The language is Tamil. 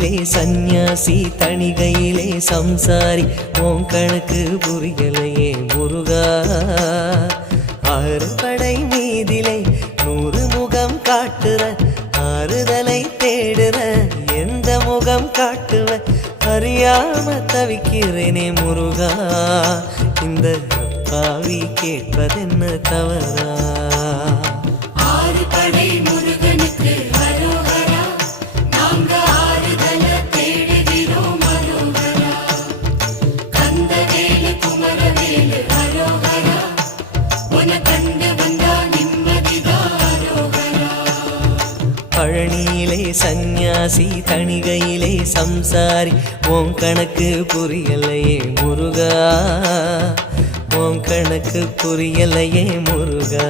பழனியிலே சந்நியாசி தணிகையிலே சம்சாரி உன் கணக்கு புரியலையே முருகா ஆறு படை மீதிலே 100 முகம் காட்டுற ஆறுதலை தேடுற எந்த முகம் காட்டுவ அறியாம தவிக்கிறேனே முருகா இந்த அப்பாவி கேட்பதென்ன தவறா ஆறு படை முருகனுக்கு அரோகரா நாங்க ஆறுதல தேடுகிறோம் அரோகரா கந்தவேலு குமரவேலு அரோகரா உன கண்டு வந்தா நிம்மதிதான் அரோகரா பழனியிலே சந்நியாசி தணிகையிலே சம்சாரி உன் கணக்கு புரியலையே முருகா உன் கணக்கு புரியலையே முருகா